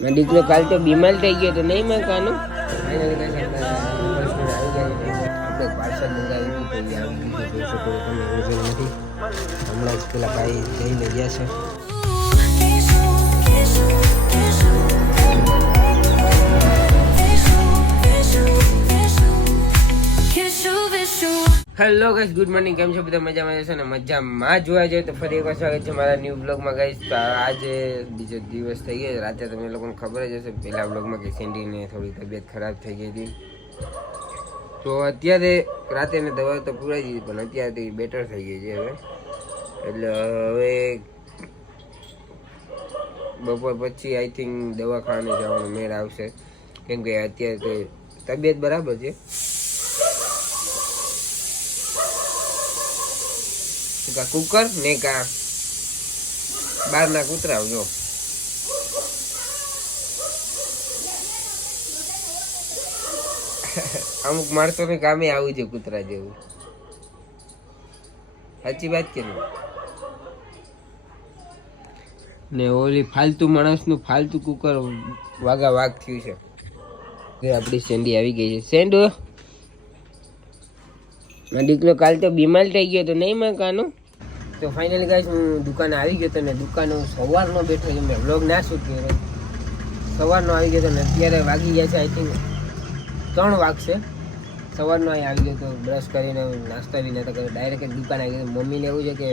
દીકરો કાલ તો બીમાર થઈ ગયો તો નહીં માં કાનો આપણે પાર્સલ મંગાવ્યું હતું તો આવી ગયું જોઈ શકો તમે ઓરિજિનલ નથી. હમણાં જ પેલા ભાઈ જઈને ગયા છે. Hello guys, good morning. કેમ છો બધા? મજામાં જશો ને? મજામાં જોવા જાય તો ફરી એકવાર સ્વાગત છે મારા ન્યૂ બ્લોગમાં. ગાઈસ આજે બીજો દિવસ થઈ ગયો. રાતે તમને લોકોને ખબર જ હશે પહેલા બ્લોગમાં કે સેન્ડીને થોડી તબિયત ખરાબ થઈ ગઈ હતી, તો અત્યારે રાતે એને દવા તો પૂરાઈ દીધી, પણ અત્યારથી બેટર થઈ ગઈ છે હવે. એટલે હવે બપોર પછી આઈ થિંક દવાખાને જવાનો મેળ આવશે, કેમ કે અત્યારે તો તબિયત બરાબર છે. કુકર ને કા બહારના કૂતરા જો અમુક માણસો ને કામે આવું છે કૂતરા જેવું. સાચી વાત કે નહીં? ને ઓલી ફાલતુ માણસ નું ફાલતુ કુકર વાગા વાગ થયું છે. આપડી સેન્ડી આવી ગઈ છે. સેન્ડો દીકરો કાલ તો બીમાર થઈ ગયો તો નહીં માં કાનો. તો ફાઇનલી ગાઈસ હું દુકાને આવી ગયો હતો ને દુકાને હું સવારનો બેઠો છું. મેં વ્લોગ ના શૂટ કર્યો, સવારનો આવી ગયો હતો ને અત્યારે વાગી ગયા છે આઈ થિંક 3 વાગશે. સવારનો અહીં આવી ગયો તો બ્રશ કરીને નાસ્તા બી નહોતા કર્યો, ડાયરેક્ટ દુકાન આવી ગયો. મમ્મીને એવું છે કે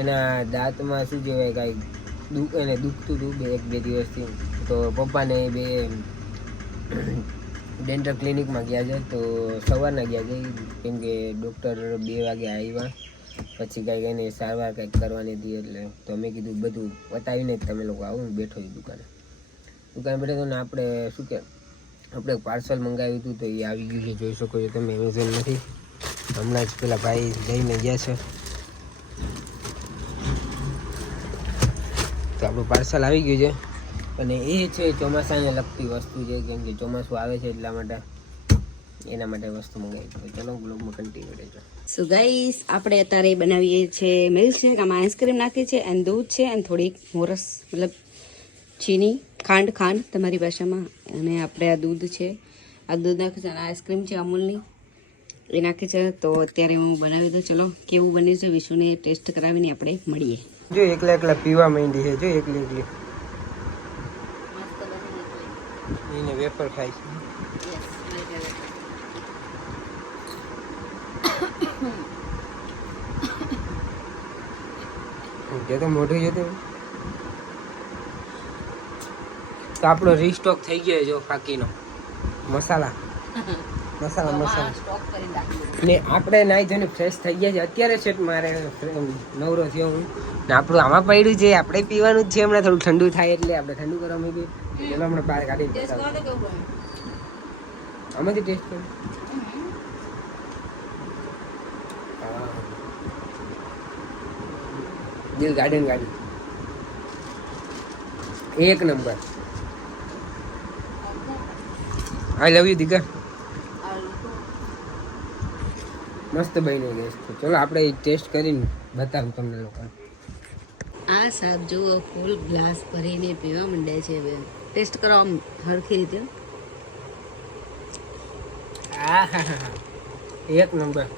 એના દાંતમાં શું કહેવાય કાંઈ એને દુખતું હતું 1-2 દિવસથી, તો પપ્પાને બે ડેન્ટલ ક્લિનિકમાં ગયા છે. તો સવારના ગયા છે કેમ કે ડૉક્ટર 2 વાગે આવ્યા, પછી કાંઈક એને સારવાર કંઈક કરવાની હતી. એટલે તો મેં કીધું બધું બતાવીને જ તમે લોકો આવું. હું બેઠો છું દુકાને બેઠો હતો ને આપણે શું કે આપણે પાર્સલ મંગાવ્યું હતું તો એ આવી ગયું છે, જોઈ શકો છો તમે. એમેઝોન નથી, હમણાં જ પેલા ભાઈ જઈને ગયા છે. તો આપણું પાર્સલ આવી ગયું છે અને એ છે ચોમાસાને લગતી વસ્તુ છે, કેમ કે ચોમાસું આવે છે એટલા માટે એના માટે વસ્તુ મંગાવી. તો ચલો બ્લોગમાં કન્ટિન્યુ રહેજો. સો ગાઈસ આપણે અત્યારે બનાવીએ છીએ મિલ્કશેક. આમાં આઈસ્ક્રીમ નાખી છે અને દૂધ છે અને થોડીક મોરસ મતલબ ચીની ખાંડ તમારી ભાષામાં. અને આપણે આ દૂધ છે, આ દૂધ નાખે છે અને આઈસ્ક્રીમ છે અમૂલની એ નાખે છે. તો અત્યારે હું બનાવી દઉં. ચલો કેવું બને છે વિશુને ટેસ્ટ કરાવીને આપણે મળીએ. જો એકલા પીવા માંડી છે, જો એકલી એને વેફર ખાય છે. તો મોઢું જતો તો આપણો રીસ્ટોક થઈ ગયો જો ફાકીનો મસાલા ને આપણે નાઈ ધોઈને ફ્રેશ થઈ ગયા છે અત્યારે. સેટ મારે નવરો થયો હું ને આપણું આમાં પડ્યું છે, આપણે પીવાનું જ છે. હમણાં થોડું ઠંડુ થાય એટલે આપણે ઠંડુ કરવા મૂક્યું. એનો હમણાં બહાર કાઢી આમાંથી ટેસ્ટ કરો. દિલ ગાર્ડન એક નંબર. I love you દીકર. મસ્ત બની ગઈ. ચલો આપણે ટેસ્ટ કરીને બતાવું તમને લોકો. આ સાહેબ જુઓ ફૂલ ગ્લાસ ભરીને પીવા માંડે છે. ટેસ્ટ કરો આમ હરખી રીતે. એક નંબર.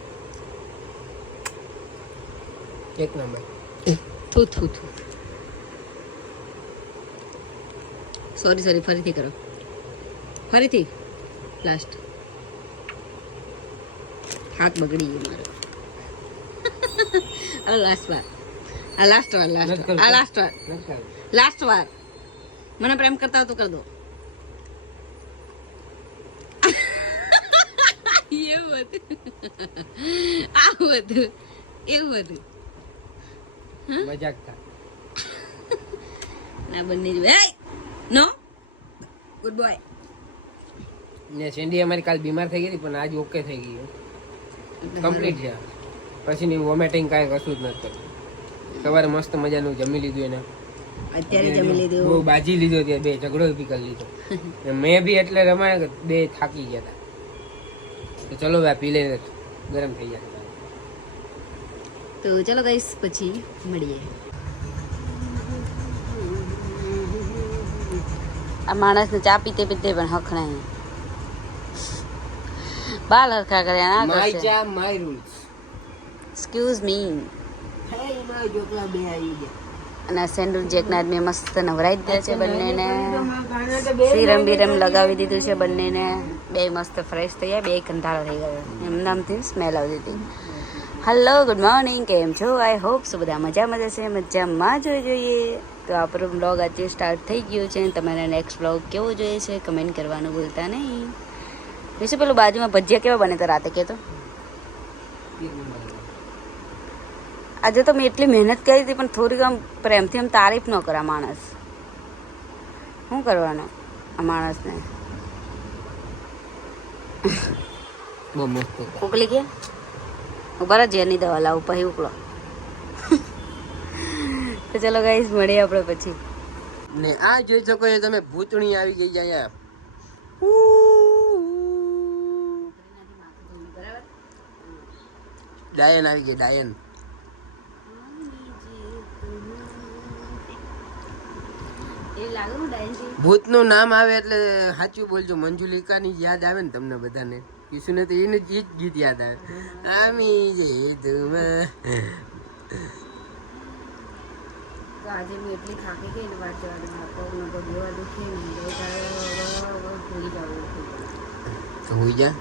થૂ સોરી ફરીથી કરો, ફરીથી લાસ્ટ. હાથ બગડી ગયો મારો. લાસ્ટ વાર મને પ્રેમ કરતા તો કર દો. એવું હતું મજાક ના બંને જ નો ગુડ બોય. ને સેન્ડી અમારી કાલ બીમાર થઈ ગઈ હતી, પણ આજ ઓકે થઈ ગઈ, કમ્પ્લીટ છે. પછી ની વોમિટિંગ કાંઈ કશું જ નથી. સવારે મસ્ત મજાનું જમી લીધું એને, અત્યારે જમી લીધું, બહુ બાજી લીધો, ત્યાં 2 ઝઘડો બી કરી લીધો. મેં બી એટલે રમાય 2 થાકી ગયા હતા. તો ચલો ભાઈ પી લઈને ગરમ થઈ જાય. તો ચલો ગાઈસ પછી મળીએ. આ માણસને ચા પીતે પીતે પણ હક નહીં. બાલ હરખા કરે ના માય કરશે. ચા માય રૂલ્સ. Excuse me. હે માય જોકલા બે આવી ગયા. અને આ સેન્ડલ જેકના મેં મસ્ત નવરાઈ જ દે છે બંનેને. સીરમ બીરમ લગાવી દીધું છે બંનેને. બે મસ્ત ફ્રેશ થઈ ગયા, બે કંટાળો થઈ ગયો એમનામથી સ્મેલ આવતી હતી. હલો, ગુડ મોર્નિંગ, કેમ છો? આઈ હોપ સો બધા મજામાં જશે, મજામાં જોઈએ. તો આપણો બ્લોગ આજે સ્ટાર્ટ થઈ ગયો છે. તમારે નેક્સ્ટ બ્લોગ કેવો જોઈએ છે કમેન્ટ કરવાનું ભૂલતા નહીં. વિશે પેલું બાજુમાં ભજીયા કેવા બને તો રાતે કહેતો. આજે તો મેં એટલી મહેનત કરી હતી પણ થોડીક આમ પ્રેમથી આમ તારીફ ન કરે માણસ. શું કરવાનું આ માણસને? બહુ મસ્ત હતા. ઉકલી ગયા ઉભા ઝેરની દવા લાવું પછી ઉકળો. તો ચલો ગાઈસ મળીએ આપણે પછી. ને આ જોઈ શકો છો તમે, ભૂતણી આવી ગઈ છે અહીંયા. ડાયન આવી ગઈ, ડાયન. ભૂતનું નામ આવે એટલે સાચું બોલજો. મંજુલિકાની યાદ આવે ને તમને બધાને. કિશુને તો એને જ ગીત યાદ આવે. આમી જે તુમ. તો આજે મેં એટલી થાકી ગઈ ને વાત જવા પગનો પગ એવા દુખે ને ભૂલી જવું. તો હોઈ જા.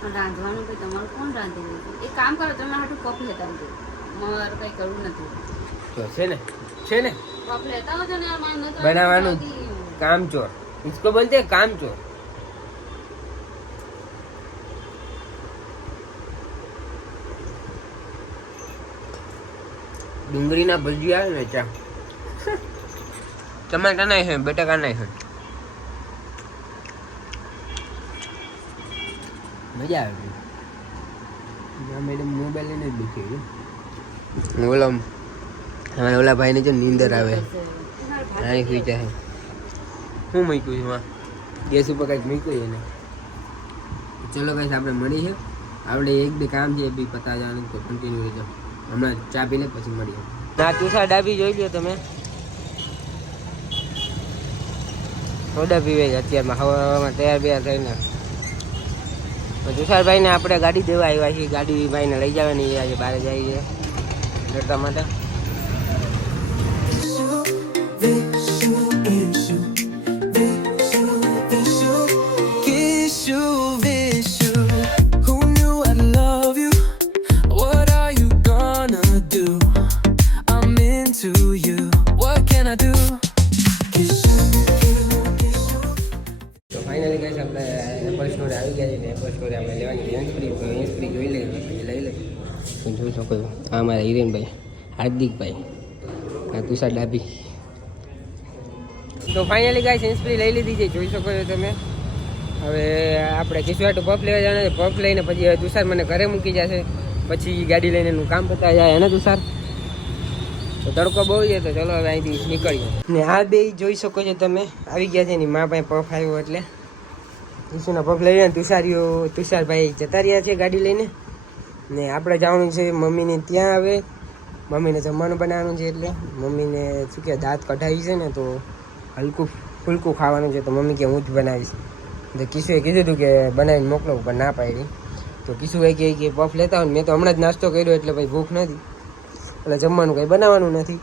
પણ રાંધવાનું કંઈ તમારું કોણ રાંધી રહ્યું? એક કામ કરો, તમે હાટું કપ લેતા આવજો. મારે કંઈ કરવું નથી. તો છે ને, છે ને કપ લેતા આવજો ને. બનાવવાનું કામચોર. इसको बोलते हैं कामचोर. ડુંગળીના ભજીયા આવે ને ચા. ટમાટા ના છે, બટાકા ના છે. મજા આવે. મેડમ મોબાઈલ લઈને જ બેસી ગયો. ઓલા ભાઈને જો નીંદર આવે. નાની સુઈ જાય. શું મૂક્યું છે? ગેસ ઉપર કંઈક મૂક્યું એને. ચલો કઈ આપણે મળી છે. આપણે એક બે કામ છે એ બી પતા જવાનું, તો કન્ટિન્યુ રહેજો. હમણાં ચા પીને પછી મળીએ. ના તુષાર ડાબી જોઈ લ્યો તમે. સોડા પીવે છે અત્યારમાં, હવામાં તૈયાર બૈયાર થઈને. તુષારભાઈને આપણે ગાડી દેવા આવ્યા છીએ. ગાડી ભાઈને લઈ જવાની આજે બહાર જાય છે રડવા માટે. જોઈ શકો આ મારા હિરેનભાઈ, હાર્દિકભાઈ, આ તુષાર ડાબી. તો ફાઇનલી ગાઈસ સેન્સફ્રી લઈ લીધી છે, જોઈ શકો છો તમે. હવે આપણે કિશોર પફ લેવા જવાના છે. પફ લઈને પછી હવે તુષાર મને ઘરે મૂકી જશે. પછી ગાડી લઈને એનું કામ પતા જાય એને તુષાર. તો તડકો બહુ છે તો ચલો હવે અહીંથી નીકળીએ. ને આ બે જોઈ શકો છો તમે, આવી ગયા છે એની મા પાસે પફ આવ્યો એટલે કિશુના પફ લઈ ગયા. તુષારભાઈ જતા રહ્યા છે ગાડી લઈને. ને આપણે જવાનું છે મમ્મીને ત્યાં. હવે મમ્મીને જમવાનું બનાવવાનું છે એટલે મમ્મીને શું કે દાંત કઢાવી છે ને તો હલકું ફૂલકું ખાવાનું છે. તો મમ્મી કે હું જ બનાવીશ. તો કિશુએ કીધું હતું કે બનાવીને મોકલો, પણ ના પાડી. તો કિશુએ કહે કે પફ લેતા હોય. મેં તો હમણાં જ નાસ્તો કર્યો એટલે ભાઈ ભૂખ નથી, એટલે જમવાનું કંઈ બનાવવાનું નથી.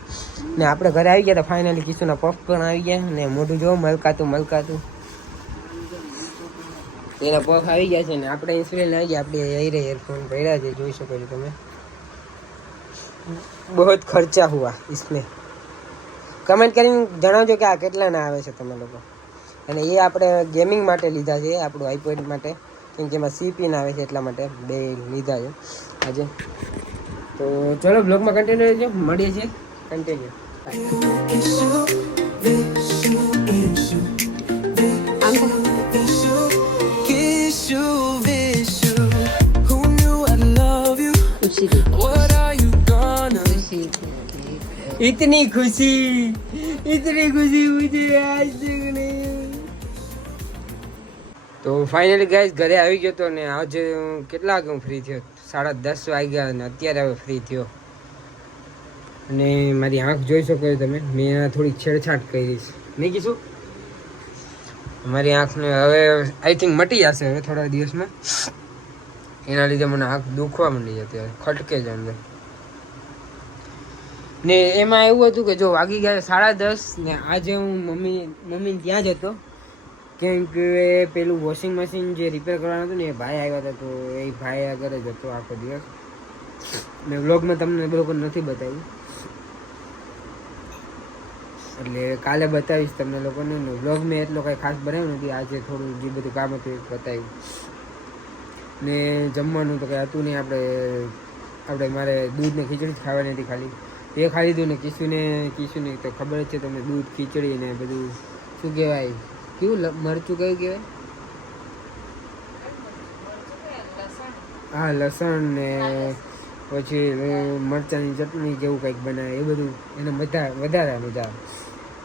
ને આપણે ઘરે આવી ગયા તો ફાઇનલી કિશુના પફ પણ આવી ગયા. ને મોઢું જો મલકાતું એના પફ આવી ગયા છે. ને આપણે ઇન્સ્યુરન્સ આવી ગયા. આપણે ઈયરફોન ભર્યા છે, જોઈ શકો છો તમે. બહુ ખર્ચા હુઆ इसमें. કમેન્ટ કરીને જણાવજો કે આ કેટલાના આવે છે તમે લોકો. અને એ આપણે ગેમિંગ માટે લીધા છે, આપણું આઈપેડ માટે, કેમ કે એમાં સીપીન આવે છે એટલા માટે બે લીધા છે આજે. તો ચલો બ્લોગમાં કન્ટિન્યુ રહેજો, મળીએ છીએ કન્ટિન્યુ. इतनी खुशी मुझे आज तक नहीं. તો ફાઇનલી ગાઈસ ઘરે આવી ગયો તો. ને આજે કેટલા વાગે હું ફ્રી થયો? 10:30 વાગ્યા અને અત્યારે હવે ફ્રી થયો. અને મારી આંખ જોઈ શકો છો તમે. મેં થોડીક છેડછાડ કરી છે. નહીં કીધું મારી આંખને હવે આઈ થિંક મટી જશે હવે થોડા દિવસમાં. એના લીધે મને આંખ દુખવા માંડી જતી હવે ખટકે છે અંદર. ને એમાં એવું હતું કે જો વાગી ગયા 10:30 ને આજે હું મમ્મી ત્યાં જ હતો કેમ કે પેલું વોશિંગ મશીન જે રિપેર કરવાનું હતું ને એ ભાઈ આવ્યા હતા તો એ ભાઈ આગળ જ હતો આખો દિવસ. મેં વ્લોગમાં તમને બરોબર નથી બતાવ્યું એટલે કાલે બતાવીશ તમને લોકોને. વ્લોગ મેં એટલો કાંઈ ખાસ બનાવ્યું નથી. આજે થોડું જે બધું કામ હતું એ બતાવ્યું. ને જમવાનું તો કંઈ હતું નહીં. આપણે મારે દૂધ ને ખીચડી જ ખાવાની હતી ખાલી. એ ખાઈ લીધું ને કીશું ને તો ખબર જ છે તમને દૂધ ખીચડી ને બધું શું કહેવાય કેવું મરચું કયું કહેવાય હા લસણ ને પછી મરચાંની ચટણી જેવું કંઈક બનાવે એ બધું એને વધારે મજા આવે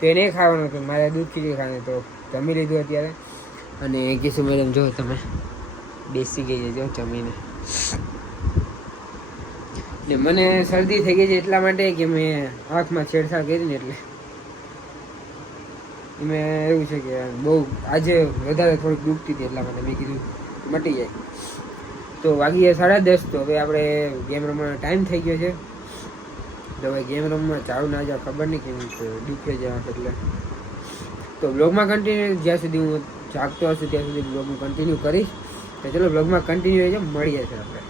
તો એને ખાવાનું હતું. મારે દૂધ ખીચડી ખાવાનું તો જમી લીધું અત્યારે. અને કીશું મેડમ જો તમે બેસી ગઈ છે જો જમીને. ને મને શરદી થઈ ગઈ છે એટલા માટે કે મેં આંખમાં છેડછાડ કરી ને એટલે મેં એવું છે કે બહુ આજે વધારે થોડીક દુખતી હતી એટલા માટે મેં કીધું મટી જાય. તો વાગી ગયા 10:30 તો હવે આપણે ગેમ રમવાનો ટાઈમ થઈ ગયો છે. તો હવે ગેમ રમવા ચાલુ ના જાવ ખબર નહીં કેમ તો દુખે છે આંખ એટલે. તો બ્લોગમાં કન્ટિન્યુ જ્યાં સુધી હું જાગતો હશું ત્યાં સુધી બ્લોગ હું કન્ટિન્યુ કરીશ. તો ચલો બ્લોગમાં કન્ટિન્યુ રહેજો મળીએ છીએ આપણે.